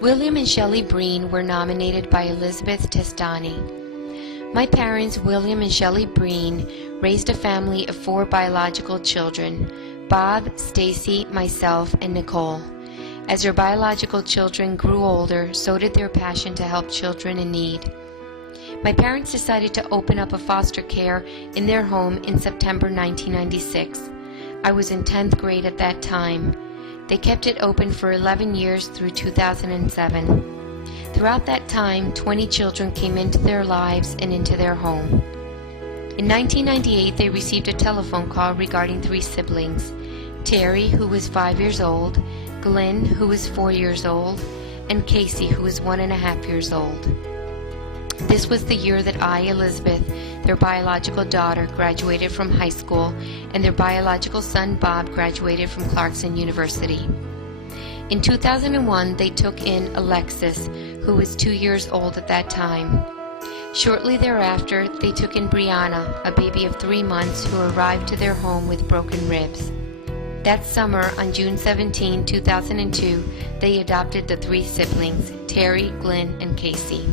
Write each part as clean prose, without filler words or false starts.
William and Shelley Breen were nominated by Elizabeth Testani. My parents, William and Shelley Breen, raised a family of 4 biological children: Bob, Stacy, myself, and Nicole. As their biological children grew older, so did their passion to help children in need. My parents decided to open up a foster care in their home in September 1996. I was in 10th grade at that time. They kept it open for 11 years through 2007. Throughout that time, 20 children came into their lives and into their home. In 1998, they received a telephone call regarding 3 siblings: Terry, who was 5 years old, Glenn, who was 4 years old, and Casey, who was 1.5 years old. This was the year that I, Elizabeth, their biological daughter, graduated from high school, and their biological son, Bob, graduated from Clarkson University. In 2001, they took in Alexis, who was 2 years old at that time. Shortly thereafter, they took in Brianna, a baby of 3 months who arrived to their home with broken ribs. That summer, on June 17, 2002, they adopted the 3 siblings, Terry, Glenn, and Casey.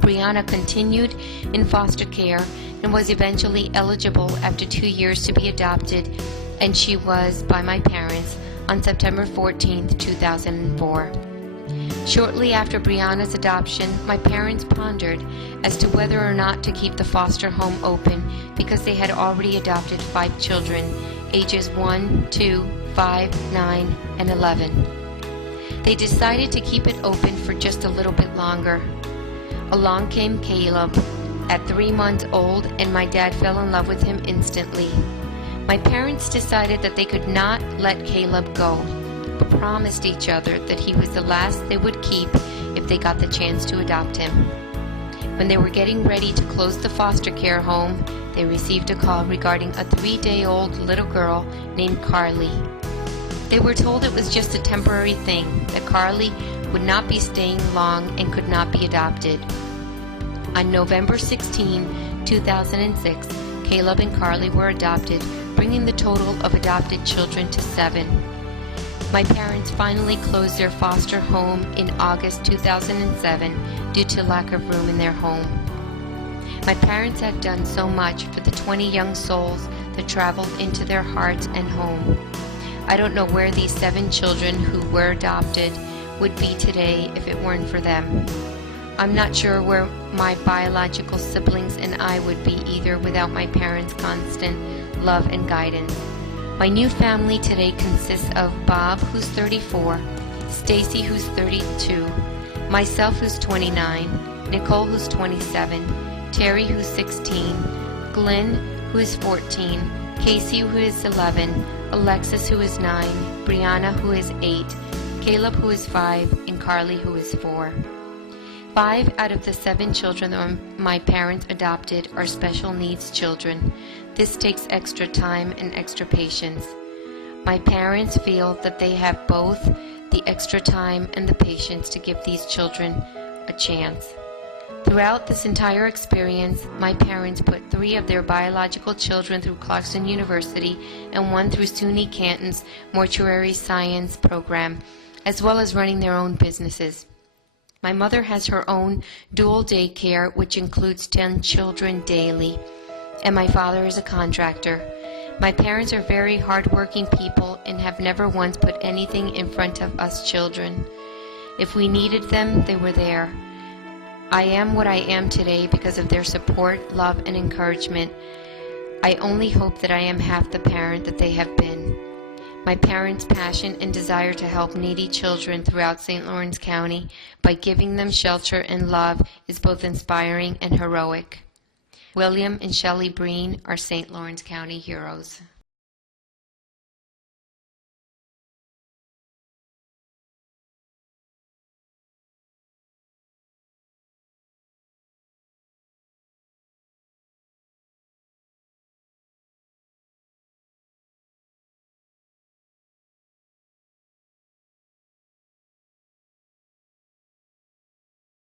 Brianna continued in foster care and was eventually eligible after 2 years to be adopted, and she was by my parents on September 14, 2004. Shortly after Brianna's adoption, my parents pondered as to whether or not to keep the foster home open because they had already adopted 5 children, ages 1, 2, 5, 9, and 11. They decided to keep it open for just a little bit longer. Along came Caleb, at 3 months old, and my dad fell in love with him instantly. My parents decided that they could not let Caleb go, but promised each other that he was the last they would keep if they got the chance to adopt him. When they were getting ready to close the foster care home, they received a call regarding a 3-day-old little girl named Carly. They were told it was just a temporary thing, that Carly would not be staying long and could not be adopted. On November 16, 2006, Caleb and Carly were adopted, bringing the total of adopted children to 7. My parents finally closed their foster home in August 2007 due to lack of room in their home. My parents have done so much for the 20 young souls that traveled into their hearts and home. I don't know where these 7 children who were adopted would be today if it weren't for them. I'm not sure where my biological siblings and I would be either without my parents' constant love and guidance. My new family today consists of Bob, who's 34, Stacy, who's 32, myself, who's 29, Nicole, who's 27, Terry, who's 16, Glenn, who is 14, Casey, who is 11, Alexis, who is 9, Brianna, who is 8, Caleb, who is 5, and Carly, who is 4. 5 out of the 7 children that my parents adopted are special needs children. This takes extra time and extra patience. My parents feel that they have both the extra time and the patience to give these children a chance. Throughout this entire experience, my parents put 3 of their biological children through Clarkson University and 1 through SUNY Canton's mortuary science program, as well as running their own businesses. My mother has her own dual daycare, which includes 10 children daily, and my father is a contractor. My parents are very hardworking people and have never once put anything in front of us children. If we needed them, they were there. I am what I am today because of their support, love, and encouragement. I only hope that I am half the parent that they have been. My parents' passion and desire to help needy children throughout St. Lawrence County by giving them shelter and love is both inspiring and heroic. William and Shelley Breen are St. Lawrence County heroes.